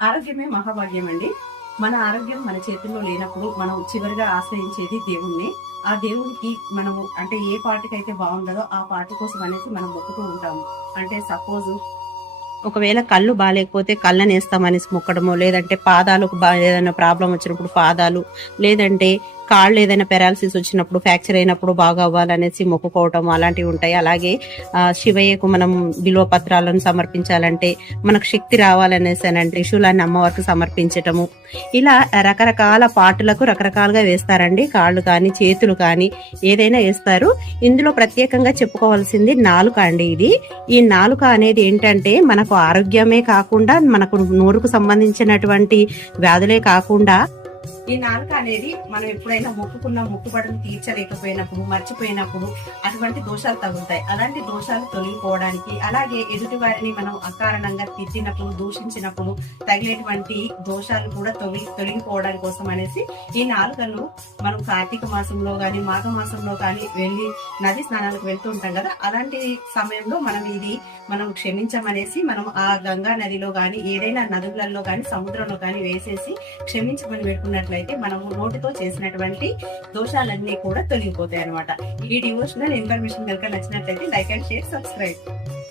ఆరోగ్యమే మహాభాగ్యం అండి. మన ఆరోగ్యం మన చేతుల్లో లేనప్పుడు మనం చివరిగా ఆశ్రయించేది దేవుణ్ణి. ఆ దేవుడికి మనము అంటే ఏ పార్ట్‌కైతే బావుండదో ఆ పార్ట్ కోసం అనేసి మనం మొక్కుతూ ఉంటాము. అంటే సపోజు ఒకవేళ కళ్ళు బాలేకపోతే కళ్ళనేస్తామనేసి మొక్కడమో, లేదంటే పాదాలకు ఏదైనా ప్రాబ్లమ్ వచ్చినప్పుడు పాదాలు, లేదంటే కాళ్ళు ఏదైనా పెరాలసిస్ వచ్చినప్పుడు, ఫ్రాక్చర్ అయినప్పుడు బాగా అవ్వాలనేసి మొక్కుకోవటం అలాంటివి ఉంటాయి. అలాగే శివయ్యకు మనం బిల్వ పత్రాలను సమర్పించాలంటే, మనకు శక్తి రావాలనేసి అంటే త్రిశూలాన్ని అమ్మవారికి సమర్పించటము. ఇలా రకరకాల పాటలకు రకరకాలుగా వేస్తారండి. కాళ్ళు కానీ, చేతులు కానీ ఏదైనా వేస్తారు. ఇందులో ప్రత్యేకంగా చెప్పుకోవాల్సింది నాలుక అండి. ఈ నాలుక అనేది ఏంటంటే మనకు ఆరోగ్యమే కాకుండా మనకు నోరుకు సంబంధించినటువంటి వ్యాధులే కాకుండా ఈ నాలుక అనేది మనం ఎప్పుడైనా మొక్కుకున్న మొక్కుబడులు తీర్చలేకపోయినప్పుడు, మర్చిపోయినప్పుడు అటువంటి దోషాలు తగులుతాయి. అలాంటి దోషాలు తొలగిపోవడానికి, అలాగే ఎదుటి వారిని మనం అకారణంగా తిట్టినప్పుడు, దూషించినప్పుడు తగిలేటువంటి దోషాలు కూడా తొలగిపోవడం కోసం అనేసి ఈ నాలుకను మనం కార్తీక మాసంలో గాని, మాఘ మాసంలో కానీ వెళ్ళి నది స్నానాలకు వెళ్తూ ఉంటాం కదా, అలాంటి సమయంలో మనం క్షమించమనేసి మనం ఆ గంగా నదిలో గాని, ఏదైనా నదులలో గాని, సముద్రంలో గాని వేసేసి క్షమించమని పెట్టుకున్నట్లయితే మనము నోటితో చేసినటువంటి దోషాలన్నీ కూడా తొలగిపోతాయి అన్నమాట. ఈ డివోషనల్ ఇన్ఫర్మేషన్ కనుక నచ్చినట్లయితే లైక్ అండ్ షేర్, సబ్స్క్రైబ్.